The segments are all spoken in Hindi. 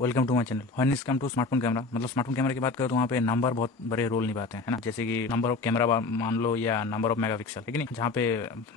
Welcome to my channel. When is come to smartphone camera, मतलब स्मार्टफोन कैमरा की बात करें तो वहाँ पे नंबर बहुत बड़े रोल निभाते हैं, है ना। जैसे कि नंबर ऑफ कैमरा मान लो या नंबर ऑफ मेगापिक्सल, है कि नहीं। जहाँ पे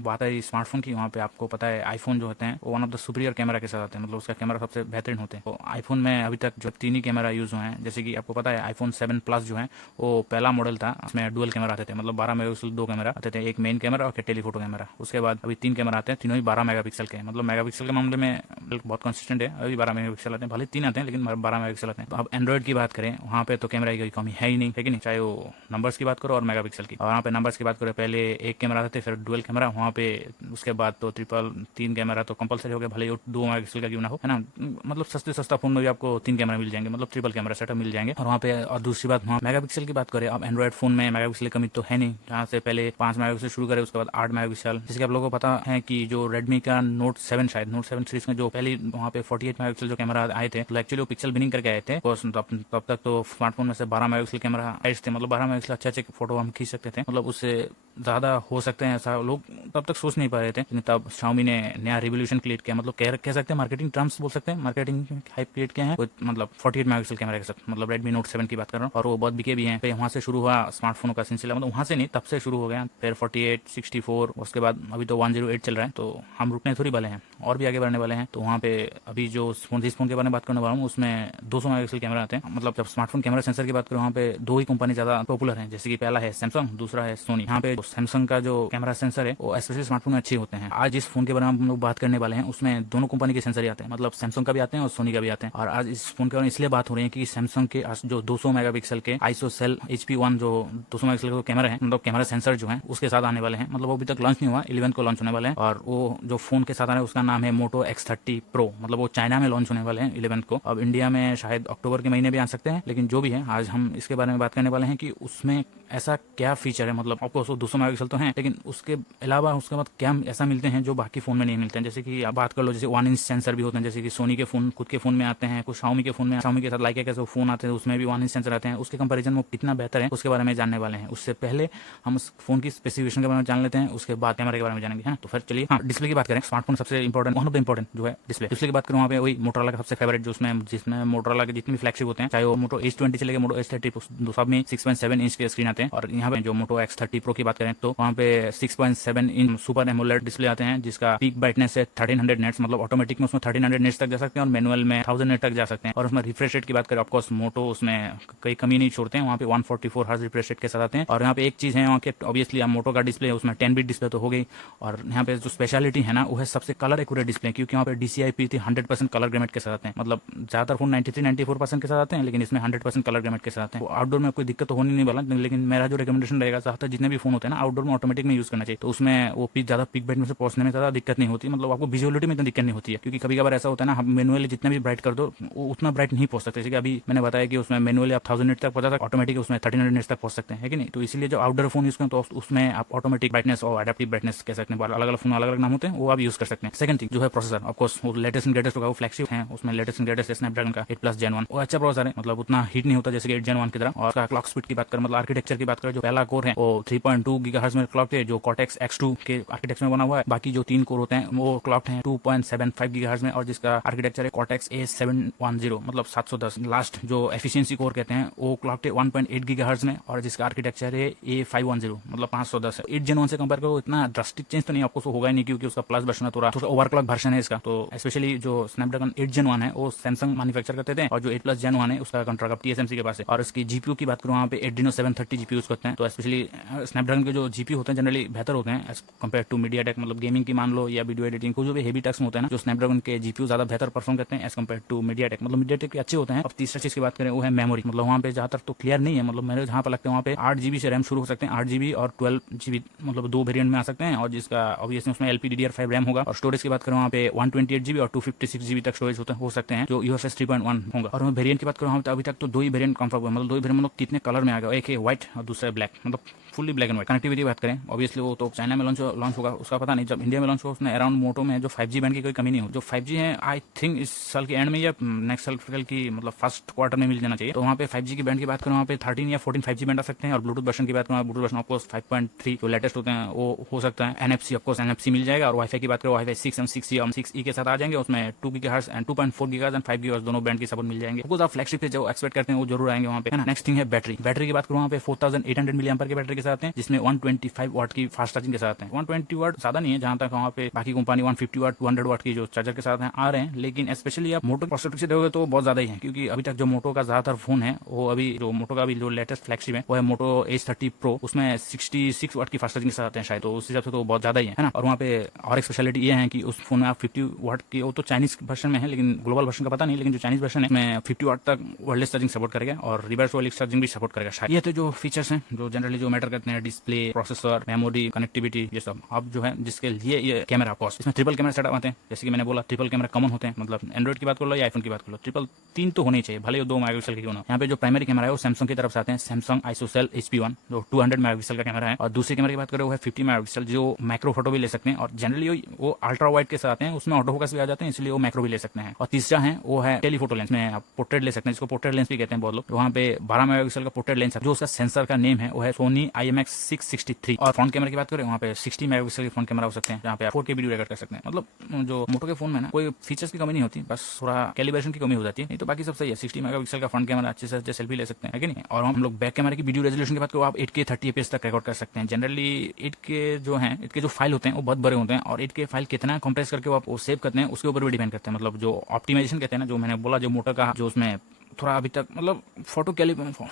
बात है स्मार्टफोन की, वहाँ पे आपको पता है आईफोन जो होते हैं वो one of the superior camera के साथ आते हैं, मतलब उसका कैमरा सबसे बेहतरीन होते हैं। तो आईफोन में अभी तक जो 3 ही कैमरा यूज हुए हैं, जैसे कि आपको पता है आईफोन 7 प्लस जो है वो पहला मॉडल था, उसमें डुअल कैमरा आते थे, मतलब 12 मेगापिक्सल 2 कैमरा आते थे, एक मेन कैमरा और टेलीफोटो कैमरा। उसके बाद अभी 3 कैमरा आते हैं, तीनों ही 12 मेगापिक्सल के, मतलब मेगापिक्सल के मामले में बहुत कंसिस्टेंट है। अभी 12 मेगापिक्सल आते हैं, भले 3 आते हैं लेकिन 12 मेगापिक्सल आते हैं। तो अब एंड्रॉइड की बात करें, वहाँ पे तो कैमरा की कोई कमी है ही नहीं, है कि नहीं। चाहे वो नंबर्स की बात करो और मेगापिक्सल की। और वहाँ पे नंबर्स की बात करो, पहले एक कैमरा आते थे, फिर डुअल कैमरा, वहाँ पे उसके बाद तो ट्रिपल 3 कैमरा तो कंपलसरी हो गया, भले 2 मेगापिक्सल का क्यों ना हो, है ना। मतलब सस्ते सस्ता फोन में भी आपको 3 कैमरा मिल जाएंगे, मतलब ट्रिपल कैमरा सेटअप मिल जाएंगे। और वहाँ पे और दूसरी बात, वहाँ मेगापिक्सल की बात करें, अब एंड्रॉइड फोन में मेगापिक्सल की कमी तो है नहीं। जहाँ से पहले 5 मेगापिक्सल शुरू करे, उसके बाद 8 मेगापिक्सल। जैसे आप लोगों को पता है कि जो रेडमी का नोट 7 शायद नोट 7 सीरीज में जो पहले वहाँ पे 48 मेगापिक्सल जो कैमरा आए थे, तो एक्चुअली वो पिक्सल बिनिंग करके आए थे। तब तक तो स्मार्टफोन में से 12 मेगापिक्सल कैमरा आए थे, मतलब 12 मेगापिक्सल अच्छे अच्छे फोटो हम खींच सकते थे, मतलब उससे ज्यादा हो सकते हैं, ऐसा लोग तब तक सोच नहीं पा रहे थे। लेकिन तब Xiaomi ने नया रिवोल्यूशन क्रिएट किया, मतलब कह सकते हैं मार्केटिंग टर्म्स बोल सकते हैं, मार्केटिंग हाइप क्रिएट किया है, मतलब 48 मेगापिक्सल कैमरा के साथ, मतलब रेडमी नोट 7 की बात कर रहा हूँ। और वो बहुत बिके भी हैं। फिर वहाँ से शुरू हुआ स्मार्टफोनों का सिलसिला, मतलब वहाँ से नहीं, तब से शुरू हो गया। फिर 48, 64, उसके बाद अभी तो 108 चल रहा है। तो हम रुकने थोड़ी वाले हैं, और भी आगे बढ़ने वाले हैं। तो वहाँ पे अभी जिस फोन के बारे में बात करने वाला हूँ उसमें 200 मेगापिक्सल कैमरा आते हैं। मतलब जब स्मार्टफोन कैमरा सेंसर की बात करें, वहाँ पे 2 ही कंपनी ज्यादा पॉपुलर है, जैसे कि पहला है सैमसंग, दूसरा है सोनी। यहाँ पे सैमसंग का जो कैमरा सेंसर है वो स्पेशली स्मार्टफोन में अच्छे होते हैं। आज इस फोन के बारे में हम लोग बात करने वाले हैं, उसमें दोनों कंपनी के सेंसर ही आते हैं, मतलब सैमसंग का भी आते हैं और सोनी का भी आते हैं। और आज इस फोन के बारे में इसलिए बात हो रही है कि सैमसंग के जो 200 मेगापिक्सल के आइसोसेल HP1 जो 200 मेगापिक्सल का कैमरा है, मतलब कैमरा सेंसर जो है उसके साथ आने वाले हैं। मतलब वो अभी तक लॉन्च नहीं हुआ, 11 को लॉन्च होने वाले हैं। और वो जो फोन के साथ आ रहा है उसका नाम है मोटो X30 Pro, मतलब वो चाइना में लॉन्च होने वाले हैं 11 को। अब इंडिया में शायद अक्टूबर के महीने भी आ सकते हैं, लेकिन जो भी है आज हम इसके बारे में बात करने वाले हैं कि उसमें ऐसा क्या फीचर है। मतलब आपको 200 मेगापिक्सल तो है, लेकिन उसके अलावा उसके बाद क्या ऐसा मिलते हैं जो बाकी फोन में नहीं मिलते हैं। जैसे कि आप बात कर लो, जैसे 1 इंच सेंसर भी होते हैं, जैसे कि सोनी के फोन खुद के फोन में आते हैं, कुछ Xiaomi के फोन में, Xiaomi के साथ लाइका के फोन आते हैं उसमें भी 1 इंच सेंसर आते हैं। उसके कंपैरिजन में कितना बेहतर है उसके बारे में जानने वाले हैं। उससे पहले हम उस फोन की स्पेसिफिकेशन के बारे में जान लेते हैं, उसके बाद कैमरे के बारे में जानेंगे, है। तो फिर चलिए डिस्प्ले की बात करें। स्मार्टफोन सबसे important, one of the important जो है डिस्प्ले की बात करें, वहाँ पे वही मोटोरोला का सबसे फेवरेट, जिसमें मोटोरोला के जितने भी फ्लैगशिप होते हैं, चाहे वो मोटो H20 चलेगा, मोटो H30, सब में 6.7 इंच के स्क्रीन आते हैं। और यहाँ पे जो मोटो X30 Pro की बात करें तो वहाँ पे 6.7 इंच सुपर एमोलेड डिस्प्ले आते हैं, जिसका पीक ब्राइटनेस है 1300 नेट्स, मतलब ऑटोमेटिक में उसमें 1300 नेट्स तक जा सकते हैं और मैनुअल में 1000 नेट तक जा सकते हैं। और उसमें रिफ्रेश रेट की बात करें, ऑफकोर्स मोटो उसमें कोई कमी नहीं छोड़ते हैं, वहाँ पे 144 हर्ट्ज रिफ्रेश रेट के साथ आते हैं। और यहाँ पे एक चीज है वहाँ के, ऑब्वियसली मोटो का डिस्प्ले है उसमें 10 बिट डिस्प्ले तो हो गई। और यहाँ पे जो स्पेशलिटी है ना वो है सबसे कलर एक्यूरेट डिस्प्ले, क्योंकि वहाँ पे DCI-P 100% कलर ग्रेमेट के साथ आते हैं। मतलब ज्यादातर फोन 93-94% के साथ आते हैं, लेकिन इसमें 100% कलर ग्रेमेट के साथ आते हैं। आउटडोर में कोई दिक्कत तो होनी नहीं वाला, लेकिन मेरा जो रिकमेंडेशन रहेगा, ज्यादातर जितने भी फोन होते हैं ना आउटडोर में ऑटोमेटिक में यूज करना चाहिए। तो उसमें वो ज्यादा पिक ब्राइटनेस से पहुंचने में ज्यादा दिक्कत नहीं होती, मतलब आपको विजुअलिटी में इतना दिक्कत नहीं होती है। क्योंकि कभी कभार ऐसा होता है ना, हम मैनुअली जितना भी ब्राइट कर दो वो उतना ब्राइट नहीं पहुंच सकते। जैसे कि अभी मैंने बताया कि उसमें मैनुअली आप 1000 नेट तक पहुंचा सकते, ऑटोमेटिक उसमें 1300 नेट तक पहुंच सकते हैं, है कि नहीं। तो इसीलिए जो आउटडोर फोन यूज करें तो उसमें आप ऑटोमेटिक ब्राइटनेस और एडेप्टिव ब्राइटनेस कह सकते हैं, अलग अलग फोन अलग अलग नाम होते हैं, वो आप यूज कर सकते हैं। सेकंड थिंग जो है प्रोसेसर, ऑफकोर्स वो लेटेस्ट एंड ग्रेटेस्ट होगा, वो फ्लैगशिप है, उसमें लेटेस्ट एंड ग्रेटेस्ट स्नैपड्रैगन का 8+ Gen 1, वो अच्छा प्रोसेसर है, मतलब उतना हीट नहीं होता जैसे कि 8 Gen 1 की तरह। और उसका क्लॉक स्पीड की बात करें, मतलब आर्किटेक्चर की बात करें, जो पहला कोर है वो 3.2 गीगाहर्ट्ज में क्लॉक है, जो Cortex X2 के आर्किटेक्चर में बना हुआ है। बाकी जो 3 कोर होते हैं वो क्लॉक है 2.75 गीगाहर्ट्ज में, और जिसका आर्किटेक्चर है Cortex A710, मतलब 710। लास्ट जो एफिशिएंसी कोर कहते हैं वो क्लॉक है 1.8 गीगाहर्ट्ज में, और जिसका आर्किटेक्चर है A510, मतलब 510 है। 8 Gen 1 से कंपेयर करो इतना ड्रास्टिक चेंज तो नहीं, आपको होगा ही नहीं, क्योंकि उसका प्लस वर्जन है, थोड़ा ओवरक्लॉक वर्जन है इसका। तो स्पेशली जो स्नैपड्रैगन 8 Gen 1 है वो सैमसंग मैन्युफैक्चर करते थे, और जो 8+ Gen 1 है उसका कॉन्ट्रैक्ट TSMC के पास है। और इसकी जीपीयू की बात करूँ, वहाँ पे Adreno 730 जीपीयू करते हैं। तो स्पेशली स्नैपड्रैगन के जो जीपीयू होते हैं जनरली बेहतर होते हैं एज कम्पेयर टू मीडियाटेक, मतलब गेमिंग की मान लो या वीडियो एडिटिंग को जो भी हेवी टास्क होते हैं ना, जो स्नैपड्रैगन के जीपीयू ज्यादा बेहतर परफॉर्म करते हैं एज कम्पेयर टू मीडियाटेक, मतलब मीडियाटेक के अच्छे होते हैं। अब तीसरा चीज की बात करें वो है मेमोरी, मतलब वहाँ पे जहाँ तक तो क्लियर नहीं है, मतलब मेरे जहाँ पर लगता है वहाँ पे 8 GB से रैम शुरू हो सकते हैं, 8 GB और 12 GB, मतलब 2 वेरिएंट में आ सकते हैं। और जिसका ऑब्वियसली उसमें LPDDR5 रैम होगा। और स्टोरेज की बात करें वहाँ पे 128 GB और 256 GB तक स्टोरेज हो सकते हैं, जो UFS 3.1 होगा। और वेरिएंट की बात करूँ अभी तक तो 2 ही वेरिएंट कंफर्म हुआ, मतलब 2 ही वेरिएंट, मतलब कितने कलर में आ गया, एक है व्हाइट और दूसरा ब्लैक, मतलब fully black and white. Connectivity की बात करें, ऑब्वियसली वो तो चाइना में लॉन्च होगा, उसका पता नहीं। जब इंडिया में लॉन्च हुआ उसमें अराउंड मोटो में जो 5G बैंड की कोई कमी नहीं हो। जो 5G है आई थिंक इस साल के एंड में या नेक्स्ट साल की मतलब फर्स्ट क्वार्टर में मिल जाना चाहिए। तो वहाँ पे 5G की बैंड की बात करें, वहाँ पे 13 या 14 5G बैंड आ सकते हैं। और ब्लूटूथ वर्जन की बात करें, ब्लूटूथ वर्जन ऑफकोर्स 5.3 जो लेटेस्ट होते हैं वो हो सकता है। NFC ऑफकोर्स NFC मिल जाएगा। और वाईफाई की बात करें, वाईफाई 6 और 6E के साथ आ जाएंगे। उसमें 2 GHz and 2.4 GHz and 5 GHz दोनों बैंड की सपोर्ट मिल जाएंगे। आप फ्लैगशिप से जो एक्सपेक्ट करते हैं वो जरूर आएंगे वहाँ पे, है ना। नेक्स्ट थिंग है बैटरी की बात करूँ, वहाँ पे 4800 mAh की बैटरी के साथ हैं, जिसमें 125 वाट की फास्ट चार्जिंग के साथ हैं। 120 वाट ज्यादा नहीं है, जहां तक वहाँ पे बाकी कंपनी 150 वाट 200 वाट की जो चार्जर के साथ हैं आ रहे हैं। लेकिन स्पेशली आप मोटो प्रोसेसर से देखोगे तो बहुत ज्यादा ही है, क्योंकि अभी तक जो मोटो का ज्यादातर फोन है वो अभी जो मोटो का भी जो लेटेस्ट फ्लैगशिप है वो है मोटो H30 Pro, उसमें 66 वाट की फास्ट चार्जिंग के साथ हैं शायद। तो उस हिसाब से तो बहुत ज्यादा ही है ना। और वहाँ पे और एक स्पेशलिटी ये है कि उस फोन में आप 50 वाट की, वो तो चाइनीज वर्जन में है लेकिन ग्लोबल वर्जन का पता नहीं, लेकिन जो चाइनीज वर्जन है उसमें 50 वाट तक वायरलेस चार्जिंग सपोर्ट करेगा और रिवर्स वायरलेस चार्जिंग भी सपोर्ट करेगा शायद। ये तो जो फीचर्स हैं जो जनरली जो मैटर करते हैं, डिस्प्ले, प्रोसेसर, मेमोरी, कनेक्टिविटी, ये सब। अब जो है जिसके लिए ये कैमरा कॉस्ट, इसमें ट्रिपल कैमरा सेटअप आते हैं। जैसे कि मैंने बोला ट्रिपल कैमरा कॉमन होते हैं, मतलब एंड्रॉइड की बात कर लो या आईफोन की बात कर लो, ट्रिपल 3 तो होने चाहिए, भले ही 2 मेगापिक्सल की क्यों ना। यहाँ पे जो प्राइमरी कैमरा है वो सैमसंग की तरफ से आते हैं, सैमसंग आइसोसेल HP1 जो 200 मेगापिक्सल का कैमरा है। और दूसरे कैमरे की बात करें वो है 50 मेगापिक्सल, जो मैक्रो फोटो भी ले सकते हैं। और जनरली वो अल्ट्रा वाइड के साथ आते हैं, उसमें ऑटो फोकस भी आ जाते हैं, इसलिए वो मैक्रो भी ले सकते हैं। और तीसरा है वो है टेलीफोटो लेंस, में आप पोर्ट्रेट ले सकते हैं, जिसको पोर्ट्रेट लेंस भी कहते हैं बहुत लोग। वहाँ पे 12 मेगापिक्सल का पोर्ट्रेट लेंस है, जो उसका सेंसर का नेम है वो है सोनी IMX663। और फ्रंट कैमरा की बात करें वहाँ पे 60 मेगापिक्सल के फ्रंट कैमरा हो सकते हैं, जहाँ पे आप 4K वीडियो रिकॉर्ड कर सकते हैं। मतलब जो मोटो के फोन में ना कोई फीचर्स की कमी नहीं होती, बस थोड़ा कैलिब्रेशन की कमी हो जाती है, नहीं तो बाकी सब सही है। 60 मेगापिक्सल का फ्रंट कैमरा, अच्छे से अच्छे सेल्फी ले सकते हैं, है कि नहीं। और हम लोग बैक कैमरा की वीडियो रेजोल्यूशन की बात करो, आप 8K 30 FPS तक रिकॉर्ड कर सकते हैं। जनरली 8K जो है 8K जो फाइल होते हैं वो बहुत बड़े होते हैं, और 8K फाइल कितना कंप्रेस करके वो आप सेव करते हैं उसके ऊपर भी डिपेंड करते हैं। मतलब जो ऑप्टिमाइजेशन कहते हैं ना, जो मैंने बोला जो मोटो का जो उसमें थोड़ा अभी तक मतलब फोटो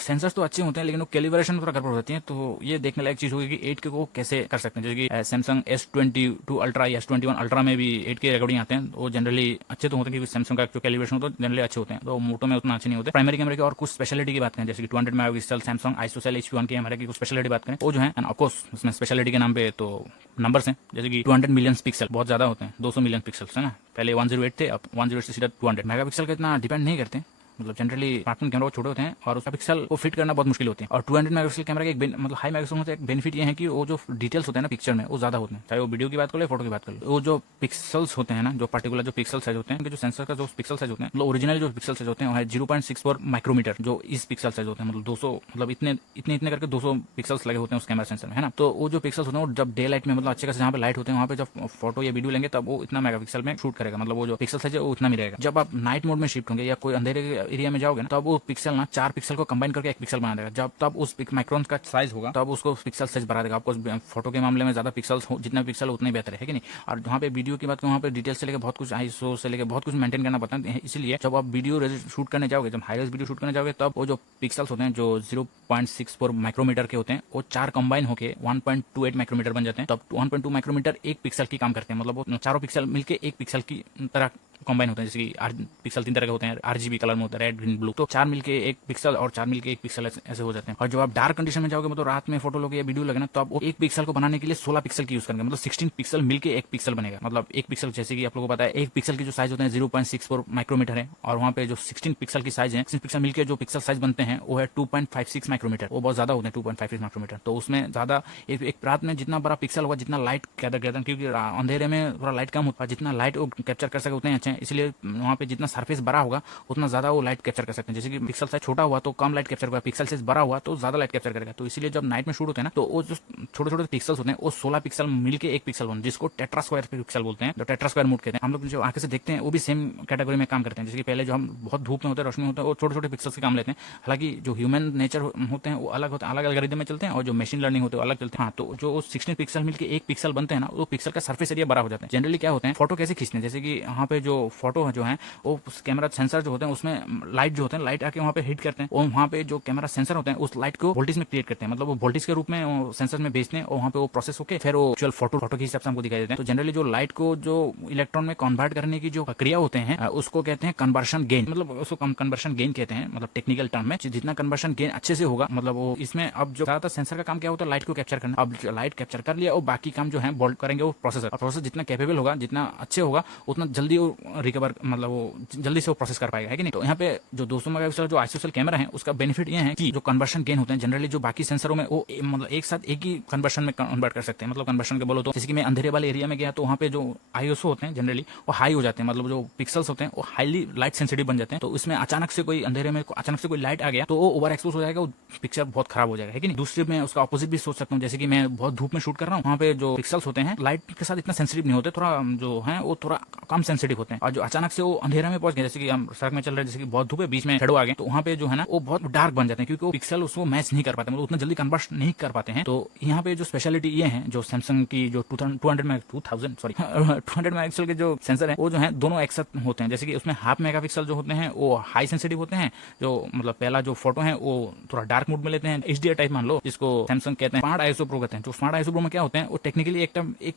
सेंसर्स तो अच्छे होते हैं, लेकिन वो कैलिब्रेशन थोड़ा गड़बड़ होती है। तो ये देखने लायक चीज होगी कि 8K को कैसे कर सकते हैं। जैसे कि सैमसंग S22 अल्ट्रा या S21 अल्ट्रा में भी 8K रिकॉर्डिंग आते हैं, वो जनरली अच्छे तो होते हैं, क्योंकि सैमसंग का जो कैलिब्रेशन होता है जनरली अच्छे होते हैं, तो मोटो में उतना अच्छे नहीं होते। प्राइमरी कैमरे की और कुछ स्पेशलिटी की बात करें, जैसे कि 200 मेगापिक्सल सैमसंग आइसोसेल HP1 के कैमरे की कुछ स्पेशलिटी बात करें, वो जो है ऑफकोर्स उसमें स्पेशलिटी के नाम पे तो नंबर्स हैं, जैसे कि 200 मिलियन पिक्सल बहुत ज्यादा होते हैं, 200 मिलियन पिक्सल्स है ना। पहले 108 थे, अब 108 से सीधा 200 मेगापिक्सल का इतना डिपेंड नहीं करते। मतलब जनरली स्मार्टफोन कैमरा छोटे होते हैं और उसका पिक्सल को फिट करना बहुत मुश्किल होती है। और 200 मेगापिक्सल कैमरा का एक मतलब हाई मेगापिक्सल होता है, एक बेनिफिट ये है कि वो जो डिटेल्स होते हैं ना पिक्चर में वो ज्यादा होते हैं, चाहे वो वीडियो की बात करो या फोटो की बात करो। वो जो पिक्सल्स होते हैं ना, जो पर्टिकुलर जो पिक्सल साइज होते हैं, जो सेंसर का जो पिक्सल साइज होते हैं, मतलब ओरिजिनल जो पिक्सल साइज होते हैं वो है 0.64 माइक्रोमीटर, जो इस पिक्सल साइज होते हैं, मतलब 200 मतलब इतने करके 200 पिक्सल्स लगे होते हैं उस कैमरा सेंसर में, है ना। तो वो जो पिक्सल्स होते हैं वो जब डे लाइट में, मतलब अच्छे खासे जहाँ पे लाइट होते हैं वहाँ पे जब फोटो या वीडियो लेंगे तब वो इतना मेगापिक्सल में शूट करेगा, मतलब वो जो पिक्सल साइज है वो उतना भी रहेगा। जब आप नाइट मोड में शिफ्ट होंगे या कोई अंधेरे एरिया में जाओगे ना, तब वो पिक्सल ना 4 पिक्सल को कंबाइन करके एक पिक्सल बना देगा। जब तब उस माइक्रोन का साइज होगा तब उसको पिक्सल साइज बढ़ा देगा। आपको फोटो के मामले में ज्यादा पिक्सल्स जितना पिक्सल उतना ही बेहतर है कि नहीं। और जहाँ पे वीडियो की बात करें वहाँ पे डिटेल से लेकर बहुत कुछ आईएसओ से लेकर बहुत कुछ मेंटेन करना पड़ता है, इसलिए जब आप वीडियो शूट करने जाओगे, जब हाई रेज वीडियो शूट करने जाओगे, तब वो जो पिक्सल्स होते हैं जो 0.64 माइक्रोमीटर के होते हैं वो 4 कंबाइन होकर 1.28 माइक्रोमीटर बन जाते हैं। तब 1.2 माइक्रोमीटर एक पिक्सल की काम करते हैं, मतलब वो चारों पिक्सल मिलकर एक पिक्सल की तरह कंबाइन होते हैं। जैसे कि पिक्सल 3 तरह के होते हैं, RGB कलर में होता है, रेड, ग्रीन, ब्लू, तो 4 मिलके एक पिक्सल और 4 मिलके एक पिक्सल ऐसे हो जाते हैं। और जब आप डार्क कंडीशन में जाओगे, मतलब रात में फोटो लोगे या वीडियो लगे ना, तो आप एक पिक्सल को बनाने के लिए 16 पिक्सल की यूज करेंगे, मतलब 16 पिक्सल मिलके एक पिक्सल बनेगा। मतलब एक पिक्सल, जैसे कि आप लोगों को पता है एक पिक्सल की जो साइज होते हैं 0.64 माइक्रोमीटर है, और वहाँ पे जो 16 पिक्सल की साइज है, 16 पिक्सल मिलकर जो पिक्सल साइज बनते हैं वो है 2.56 माइक्रोमीटर। वो बहुत ज्यादा होते हैं 2.56 माइक्रोमीटर। तो उसमें ज्यादा एक रात में जितना बड़ा पिक्सल होगा, जितना लाइट गैदर करता है, क्योंकि अंधेरे में थोड़ा लाइट कम होता है, जितना लाइट वो कैप्चर कर सके उतने अच्छे हैं, इसलिए वहाँ पे जितना सरफेस बड़ा होगा उतना ज्यादा वो लाइट कैप्चर कर सकते हैं। जैसे कि पिक्सल साइज छोटा हुआ तो कम लाइट कैप्चर करेगा, पिक्सल साइज बड़ा हुआ तो ज्यादा लाइट कैप्चर करेगा। तो इसलिए जब नाइट में शूट होते हैं ना, तो वो जो छोटे छोटे पिक्सल्स होते हैं वो 16 पिक्सल मिलकर एक पिक्सल बनते हैं, जिसको टेट्रा स्क्वायर पिक्सल बोलते हैं, जो टेट्रा स्क्वायर मोड कहते हैं। हम लोग जो आंखें से देखते हैं वो भी सेम कैटेगरी में काम करते हैं। जैसे कि पहले जो हम बहुत धूप में होते हैं, रोशनी होता है, वो छोटे छोटे पिक्सल्स के काम लेते हैं। हालांकि जो ह्यूमन नेचर होते हैं वो अलग होते हैं, अलग एल्गोरिथम में चलते हैं, और जो मशीन लर्निंग होते हैं अलग चलते हैं। हाँ, तो जो 16 पिक्सल मिलकर एक पिक्सल बनते हैं ना, वो पिक्सल का सरफेस एरिया बड़ा हो जाता है। जनरली क्या होते हैं, फोटो कैसे खींचते हैं, जैसे कि यहाँ पे जो फोटो जो है वो कैमरा सेंसर जो होते हैं उसमें लाइट जो होते हैं, लाइट आके वहाँ पे हिट करते हैं, और वहाँ पे जो कैमरा सेंसर होते हैं उस लाइट को वोल्टेज में क्रिएट करते हैं, मतलब वो वोल्टेज के रूप में सेंसर में भेजते हैं, और वहाँ पे वो प्रोसेस होकर फिर वो एक्चुअल फोटो के हिसाब से हमको दिखाई देते हैं। तो जनरली जो लाइट को जो इलेक्ट्रॉन में कन्वर्ट करने की जो प्रक्रिया होते हैं उसको कहते हैं कन्वर्शन गेन, मतलब उसको कन्वर्शन गेन कहते हैं, मतलब टेक्निकल टर्म में। जितना कन्वर्शन गेन अच्छे से होगा, मतलब वो इसमें अब जो ज्यादातर सेंसर का काम क्या होता है, लाइट को कैप्चर करना। अब लाइट कैप्चर कर लिया और बाकी काम जो है बोल्ट करेंगे वो प्रोसेसर, और प्रोसेसर जितना कैपेबल होगा, जितना अच्छे होगा, उतना जल्दी वो रिकवर, मतलब वो जल्दी से वो प्रोसेस कर पाएगा, है कि नहीं। तो यहाँ पे जो 200 मेगापिक्सल जो आइसोसेल कैमरा है उसका बेनिफिट ये है कि जो कन्वर्शन गेन होते हैं जनरली जो बाकी सेंसरों में वो मतलब एक साथ एक ही कन्वर्शन में कन्वर्ट कर सकते हैं। मतलब कन्वर्शन के बोलो तो जैसे कि मैं अंधेरे वाले एरिया में गया तो वहाँ पे जो आईएसओ होते हैं जनरली वो हाई हो जाते हैं, मतलब जो पिक्सल्स होते हैं वो हाईली लाइट सेंसिटिव बन जाते हैं। तो इसमें अचानक से कोई अंधेरे में अचानक से कोई लाइट आ गया तो वो ओवर एक्सपोज हो जाएगा, वो पिक्चर बहुत खराब हो जाएगा, है कि नहीं। दूसरी मैं उसका ऑपोजिट भी सोच सकता हूँ, जैसे कि मैं बहुत धूप में शूट कर रहा हूँ, वहाँ पे जो पिक्सल्स होते हैं लाइट के साथ इतना सेंसिटिव नहीं होते, थोड़ा जो है वो थोड़ा कम सेंसिटिव होते हैं। और जो अचानक से वो अंधेरा में पहुंच गए, जैसे कि हम सड़क में चल रहे हैं, जैसे कि बहुत धूप है, बीच में शेडो आ गए, तो वहाँ पे जो है ना वो बहुत डार्क बन जाते हैं क्योंकि वो पिक्सल उसको मैच नहीं कर पाते, मतलब उतना जल्दी कन्वर्ट नहीं कर पाते हैं। तो यहाँ पे जो स्पेशलिटी ये है जो सैमसंग की जो 200 मेगापिक्सल के जो सेंसर है वो जो है दोनों एक साथ होते हैं। जैसे कि उसमें हाफ मेगापिक्सल जो होते हैं वो हाई सेंसिटिव होते हैं, जो मतलब पहला जो फोटो है वो थोड़ा डार्क मोड में लेते हैं, एचडीआर टाइप मान लो, जिसको सैमसंग कहते हैं स्मार्ट आईएसओ प्रो कहते हैं। जो स्मार्ट आईएसओ प्रो में क्या होते हैं वो टेक्निकली एक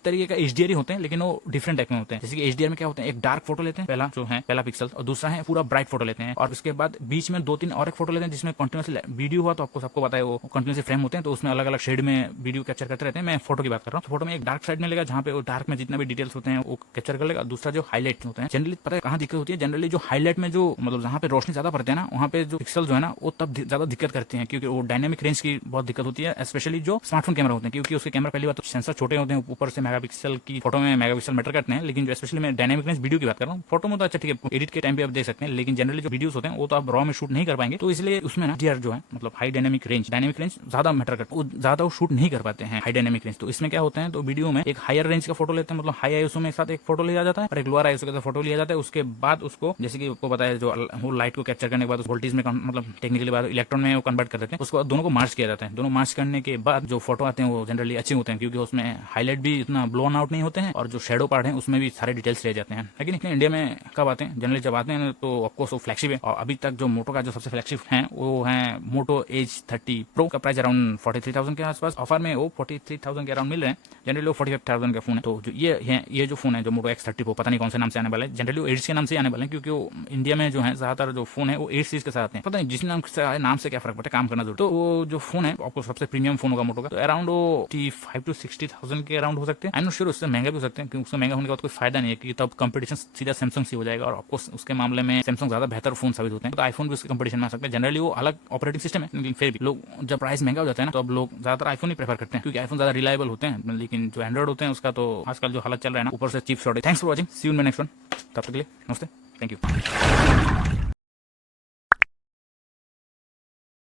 तरीके का एचडीआर ही होते हैं, लेकिन वो डिफरेंट टाइप में होते हैं। जैसे कि एचडीआर में क्या होते हैं, एक डार्क फोटो लेते हैं पहला जो है पहला पिक्सल, और दूसरा है पूरा ब्राइट फोटो लेते हैं, और उसके बाद बीच में 2-3 और एक फोटो लेते हैं जिसमें कंटिन्यूसली वीडियो हुआ तो आपको सबको पता है वो कंटिन्यूसली फ्रेम होते हैं, तो उसमें अलग अलग शेड में वीडियो कैप्चर करते रहते हैं। मैं फोटो की बात कर रहा हूँ, फोटो में एक डार्क साइड में लेगा जहाँ पे वो डार्क में जितना भी डिटेल्स होते हैं वो कैप्चर कर लेगा। दूसरा जो हाईलाइट होते हैं जनरली पता है कहाँ दिक्कत होती है, जनरली जो हाईलाइट में जो मतलब जहाँ पे रोशनी ज्यादा पड़ती है ना वहाँ पे जो पिक्सल जो है ना वो तब ज्यादा दिक्कत करते हैं, क्योंकि वो डायनेमिक रेंज की बहुत दिक्कत होती है, स्पेशली जो स्मार्टफोन कैमरा होते हैं, क्योंकि उसके कैमरा पहली बात तो सेंसर छोटे होते हैं, ऊपर से मेगापिक्सल की फोटो में मेगापिक्सल मैटर करते हैं, लेकिन जो स्पेशली मैं डायनेमिक रेंज वीडियो की बात कर रहा हूँ, फोटो में तो अच्छा ठीक है एडिट के टाइम पे आप देख सकते हैं, लेकिन जनरली जो वीडियोस होते हैं वो तो आप रॉ में शूट नहीं कर पाएंगे, तो इसलिए उसमें ना डीआर जो है मतलब हाई डायनेमिक रेंज ज्यादा मैटर करता है, वो ज्यादा शूट नहीं कर पाते हैं हाई डायनेमिक रेंज। तो इसमें क्या होता है, तो वीडियो में एक हायर रेंज का फोटो लेते हैं, मतलब हाई आईएसओ में साथ एक फोटो लिया जाता है और एक लोअर आईएसओ के साथ फोटो लिया जाता है। उसके बाद उसको जैसे कि आपको पता है जो वो लाइट को कैप्चर करने के बाद वोल्टेज में मतलब टेक्निकली बाद इलेक्ट्रॉन में वो कन्वर्ट कर देते हैं, उसके बाद दोनों को मार्च किया जाता है। दोनों मार्च करने के बाद जो फोटो आते हैं वो जनरली अच्छे होते हैं, क्योंकि उसमें हाईलाइट भी इतना ब्लोन आउट नहीं होते हैं और जो शेडो पार्ट है उसमें भी सारे डिटेल्स रह जाते हैं। लेकिन इंडिया में कब आते हैं, जनरली जब आते हैं तो ऑफकोर्स वो फ्लैगशिप है, और अभी तक जो मोटो का जो सबसे फ्लैगशिप है वो है मोटो एज 30 प्रो का प्राइस अराउंड 43,000 के आसपास, ऑफर में वो 43,000 के अराउंड मिल रहे हैं। जनरली वो 45,000 का फोन है। तो जो ये जो फोन है जो मोटो X30 Pro पता नहीं कौन से नाम से आने वाला है, जनरली वो 8 के नाम से आने वाले हैं, क्योंकि वो इंडिया में जो है ज्यादातर जो फोन है वो 8 सीरीज के साथ आते हैं। पता नहीं जिस नाम से आए नाम से क्या फर्क पड़ता है, काम करना जरूर। तो वो जो फोन है आपको सबसे प्रीमियम फोन होगा मोटो का, तो अराउंड वो 55 to 60,000 के अराउंड हो सकते हैं। आई एम नॉट श्योर उससे महंगा भी हो सकते हैं, क्योंकि उससे महंगा होने का कोई फायदा नहीं है, क्योंकि तब कंपटीशन सीधा सैमसंग से हो जाएगा, और आपको उसके मामले में सैमसंग ज्यादा बेहतर फोन साबित होते हैं, तो आईफोन भी उसके कंपटीशन में आ सकते हैं। जनरली वो अलग ऑपरेटिंग सिस्टम है, लेकिन फिर भी लोग जब प्राइस महंगा हो जाता है ना तो अब लोग ज्यादातर आईफोन ही प्रेफर करते हैं, क्योंकि आईफोन ज्यादा रिलायबल होते हैं। लेकिन जो एंड्रॉइड होते हैं उसका तो आजकल जो हालत चल रहा है ना, ऊपर से chip shortage. Thanks for watching, see you in my next one. तब तक के लिए नमस्ते, थैंक यू।